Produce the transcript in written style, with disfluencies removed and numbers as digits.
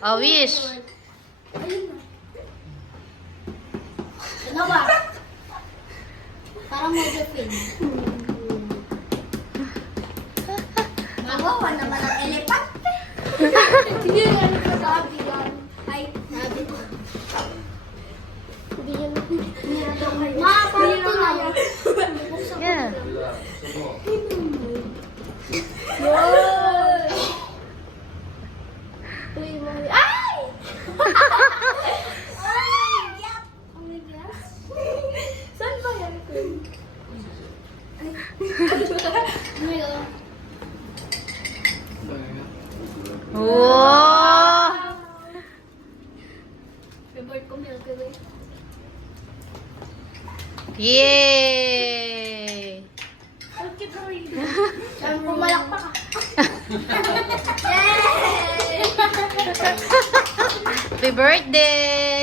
Oh, wish. Ayun na. Ano ba? Parang Josephine. Magawa naman ang elephant. Hindi nga nagsasabi yan. Ay, sabi ko. Hindi yan. Makaparito na yan. Yeah. Uy, mami. Ay! Ay! Yak! Oh my gosh. Saan ba yan? Ay. Oh my God. Wow! Favorite ko Milky Way. Yay! Milky Way. Saan pumalak pa ka? Yay! Happy birthday!